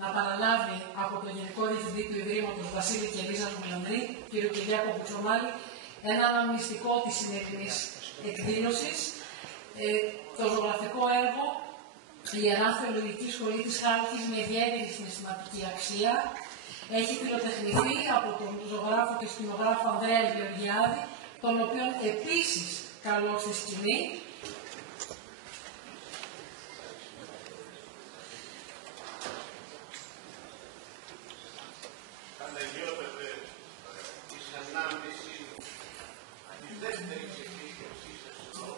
να παραλάβει από τον Γενικό Διευθυντή του Ιδρύματος Βασίλη και Ελίζα Γουλανδρή, κ. Κυριάκο Κουτσομάλη, ένα αναμνηστικό της σημερινής εκδήλωσης, το ζωγραφικό έργο «Η Ιερά Θεολογική Σχολή της Χάλκης με ιδιαίτερη συναισθηματική αξία». Έχει φιλοτεχνηθεί από τον ζωγράφο και σκηνογράφο Ανδρέα Γεωργιάδη, τον οποίον επίσης καλώ στη σκηνή. Αναγιώτατε η συνάντηση της δεύτερης επίσκεψής σας εδώ.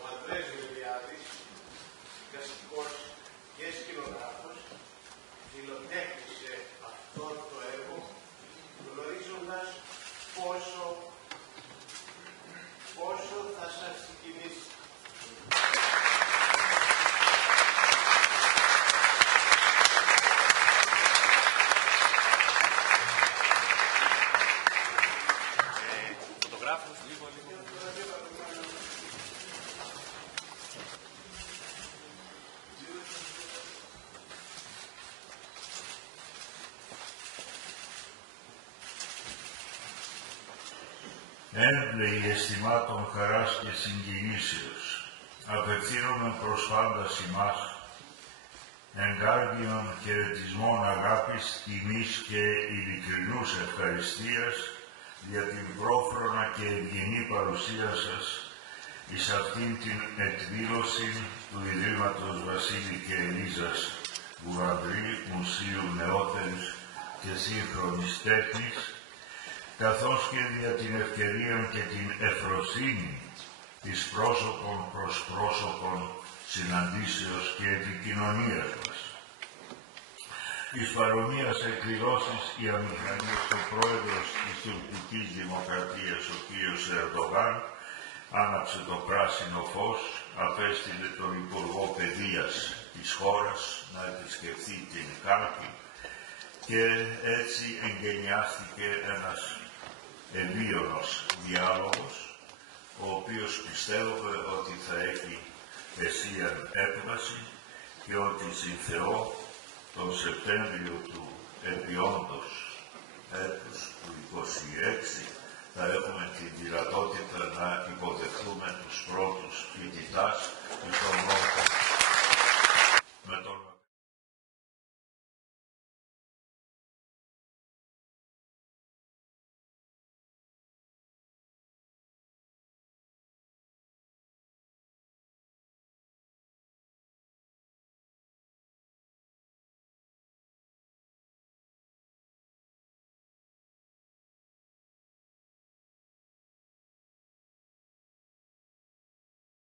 Ο Ανδρέας Γεωργιάδης, κλασικός και σκηνογράφος, φιλοτέχνησε αυτό το έργο, γνωρίζοντας πόσο θα σας συγκινήσει. Έμπλεη αισθημάτων χαράς και συγκινήσεως, απευθύνομαι προς πάντας ημάς, εγκάρδιον χαιρετισμών αγάπης, τιμής και ειλικρινούς ευχαριστίας για την πρόφρονα και ευγενή παρουσία σας εις αυτήν την εκδήλωση του Ιδρύματος Βασίλη και Ελίζας Γουλανδρή, Μουσείου Νεότερης και Σύγχρονης Τέχνης, καθώς και δια την ευκαιρία και την ευφροσύνη της πρόσωπον προς πρόσωπον συναντήσεως και επικοινωνίας μας. Εις παρομοίας εκδηλώσεις η αμηχανής ο πρόεδρος της Τουρκικής Δημοκρατίας, ο κ. Ερντογάν, άναψε το πράσινο φως, απέστειλε τον Υπουργό Παιδείας της χώρας να επισκεφθεί την Χάλκη και έτσι εγκαινιάστηκε ένας ευίωνος διάλογος, ο οποίος πιστεύω ότι θα έχει αισίαν έκβαση και ότι συν Θεό τον Σεπτέμβριο του επιόντος έτους του 26 θα έχουμε την δυνατότητα να υποδεχθούμε τους πρώτους φοιτητάς στον